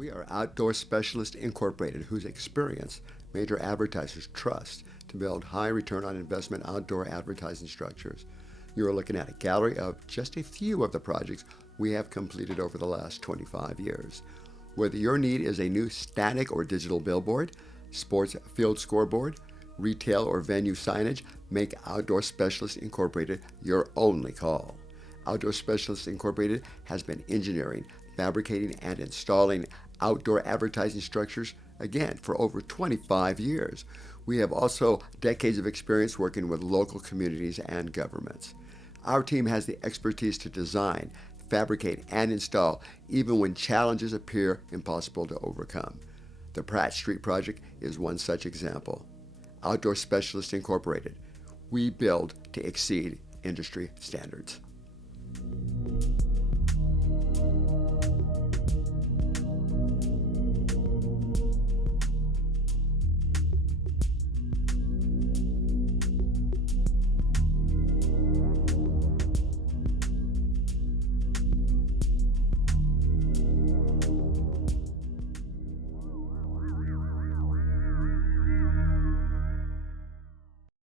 We are Outdoor Specialist Incorporated, whose experience major advertisers trust to build high return on investment outdoor advertising structures. You are looking at a gallery of just a few of the projects we have completed over the last 25 years. Whether your need is a new static or digital billboard, sports field scoreboard, retail or venue signage, make Outdoor Specialist Incorporated your only call. Outdoor Specialist Incorporated has been engineering, fabricating, and installing outdoor advertising structures, again, for over 25 years. We have also decades of experience working with local communities and governments. Our team has the expertise to design, fabricate, and install even when challenges appear impossible to overcome. The Pratt Street project is one such example. Outdoor Specialist Incorporated. We build to exceed industry standards.